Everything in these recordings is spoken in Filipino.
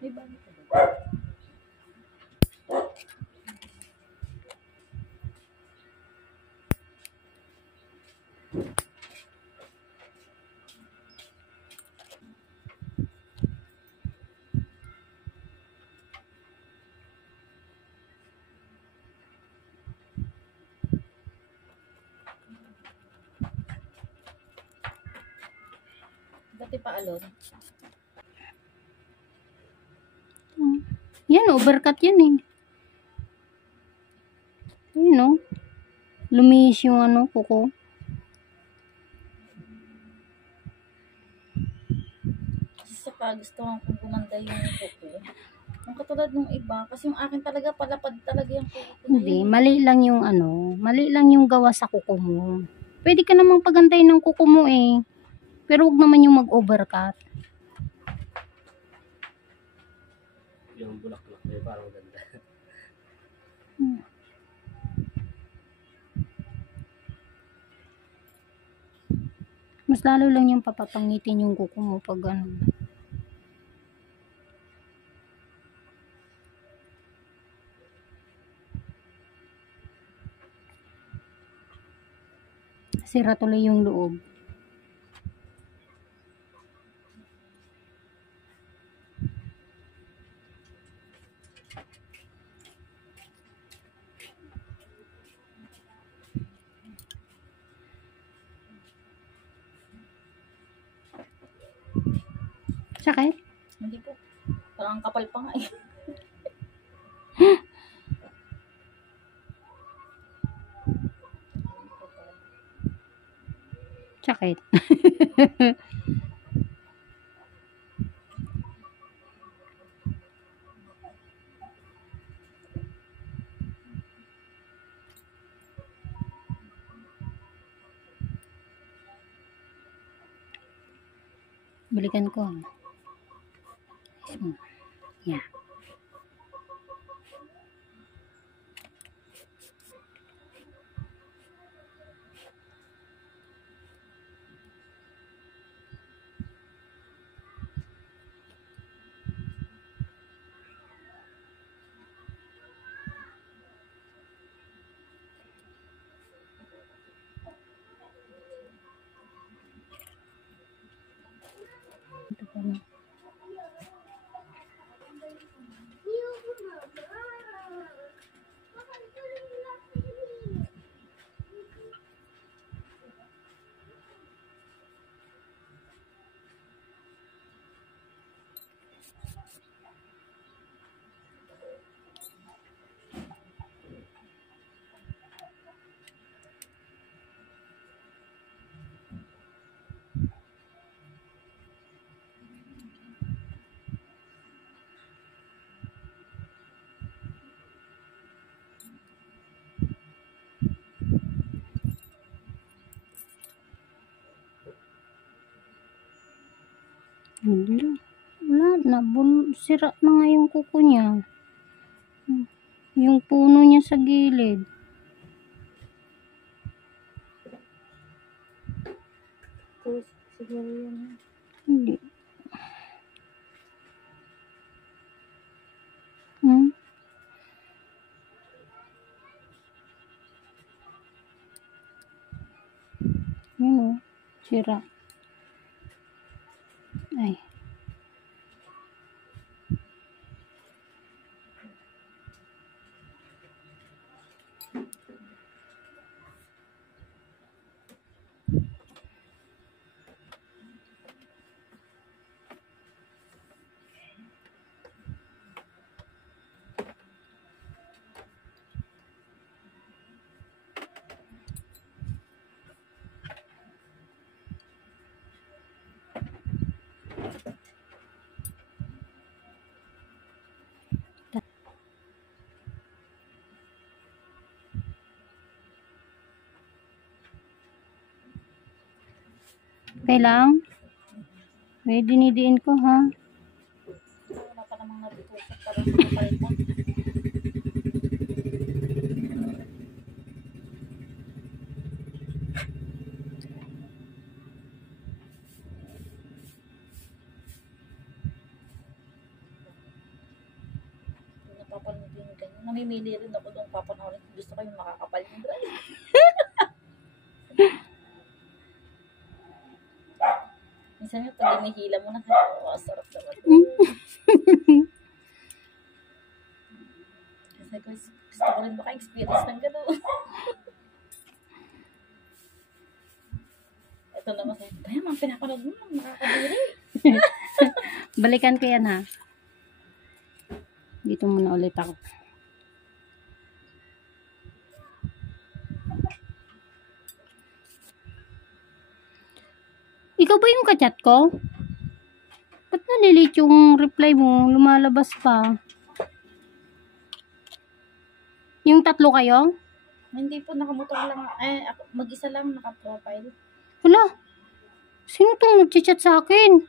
May bago ka ba? Dati pa alon. Yan, overcut yan eh. Ayun o. Lumihis yung ano, kuko. Saka gusto kong gumanda yung kuko. Ang katulad ng iba, kasi yung akin talaga palapad talaga yung kuko ko na Hindi, yun. mali lang yung ano, mali lang yung gawa sa kuko mo. Pwede ka namang pagandahin ng kuko mo eh. Pero huwag naman yung mag-overcut. Yung bulaklak na parang ganda. Mas lalo lang yung papapangitin yung kuko mo pag ano. Sira tuloy yung loob. Sakit? Hindi po. Parang kapal pa nga eh. Sakit. Balikan ko. Yeah. Ito pa rin. Wala na. Sira na nga yung kuko niya. Yung puno niya sa gilid. Siguro yan. Hindi. Hmm? Yun o. Sira. Ay. Okay lang? May dinidiin ko ha. Wala pa namang natutusok. Parang kapal pa. napapanood yung ganyan. Namimili rin ako doon papanoorin. Gusto ko yung makakapal yung dress. Minsan nga, pag inihila mo na, oh, sarap naman. Kasi gusto ko rin maka-experience ng gano'n. Ito naman sa'yo, kaya mga pinapanood mo, nakakadiri. Balikan ko yan ha. Dito muna ulit ako. Ikaw ba yung kachat ko? Ba't nalilit yung reply mo? Lumalabas pa. Yung tatlo kayo? Hindi po, nakamotor lang. Ako, mag-isa lang, naka-profile. Wala. Sino tong nag-chat sa akin?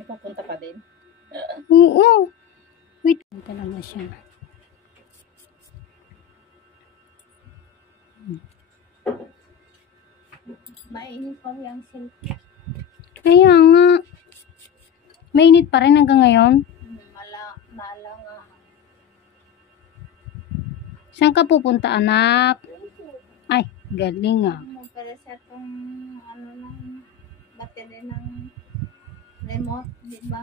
May papunta pa din. Oo. Wait. Talaga siya. Mainit pa yung cellphone. Kaya nga. Mainit pa rin hanggang ngayon. Mala nga. Saan ka pupunta, anak? Ay, galing ah. Para sa itong ano ng battery ng remote, di ba?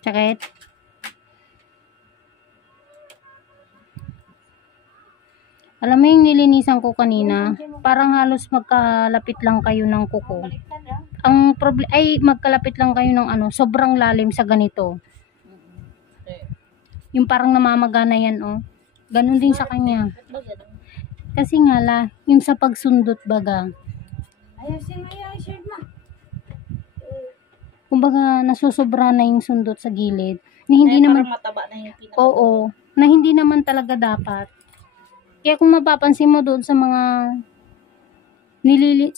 Sakit? Alam mo yung nilinisan ko kanina, parang halos magkalapit lang kayo ng kuko. Ang problem ay magkalapit lang kayo ng ano, sobrang lalim sa ganito. Yung parang namamagana yan, oh. Ganun din sa kanya. Kasi nga la, yung sa pagsundot baga. Ayusin mo yung shirt mo. Kumbaga nasusobra na yung sundot sa gilid. Na hindi naman, Parang mataba na yung pinaka. oo, na hindi naman talaga dapat. Kaya kung mapapansin mo doon sa mga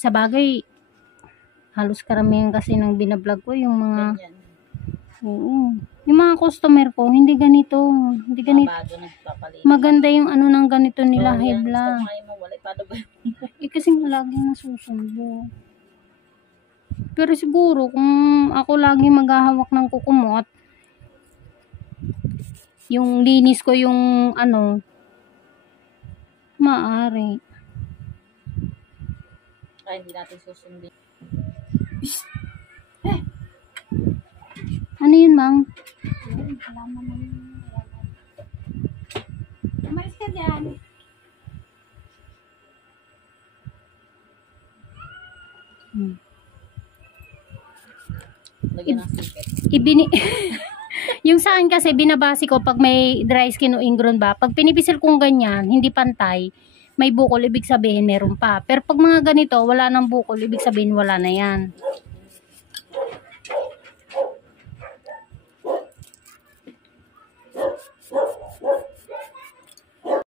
sa bagay, halos karamihan kasi ng binablog ko yung mga, Ganyan. oo, yung mga customer ko, hindi ganito, hindi ganito. Bago nagpapalit. Maganda yung ano ng ganito nila, hebla. Gusto ko ngayon mawala. Paano ba? Kasi laging nasusundo. Pero siguro, kung ako lagi maghahawak ng kuko mo at yung linis ko yung ano, maaari. Ay, hindi natin susundin. Ano yun, Mang? Halaman ng umalis ka dyan. Lagyan ng sikit. Yung sa akin kasi binabase ko pag may dry skin o ingrown ba, pag pinipisil kong ganyan, hindi pantay, may bukol, ibig sabihin meron pa. Pero pag mga ganito, wala nang bukol, ibig sabihin wala na yan.